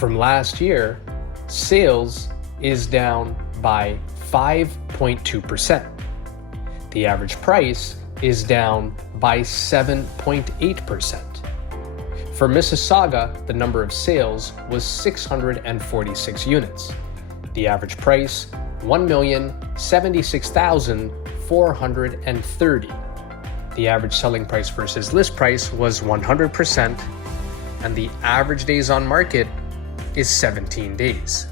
From last year, sales is down by 5.2%. The average price is down by 7.8%. For Mississauga, the number of sales was 646 units. The average price, $1,076,430. The average selling price versus list price was 100%, and the average days on market is 17 days.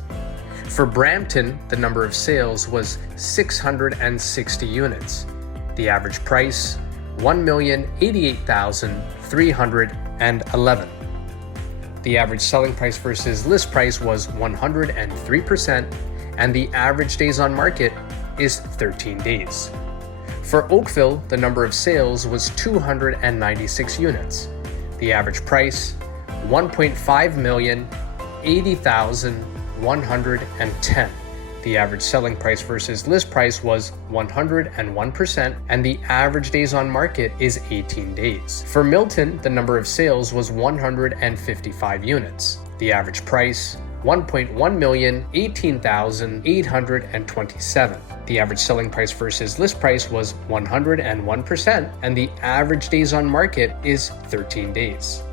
For Brampton, the number of sales was 660 units. The average price, $1,088,311. The average selling price versus list price was 103%, and the average days on market is 13 days. For Oakville, the number of sales was 296 units. The average price, $1.5 million, $80,110. The average selling price versus list price was 101%, and the average days on market is 18 days. For Milton, the number of sales was 155 units. The average price, $1.1 million, $18,827. The average selling price versus list price was 101%, and the average days on market is 13 days.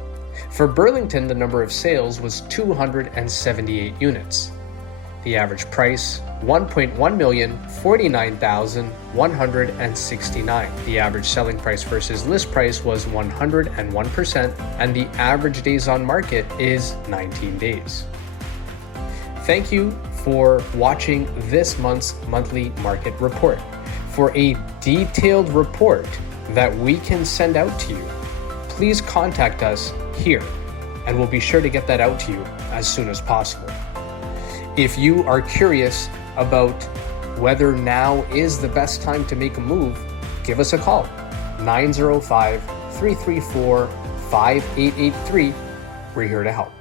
For Burlington, the number of sales was 278 units. The average price, $1.1 million, $49,169. The average selling price versus list price was 101%, and the average days on market is 19 days. Thank you for watching this month's monthly market report. For a detailed report that we can send out to you, please contact us here, and we'll be sure to get that out to you as soon as possible. If you are curious about whether now is the best time to make a move, give us a call, 905-334-5883. We're here to help.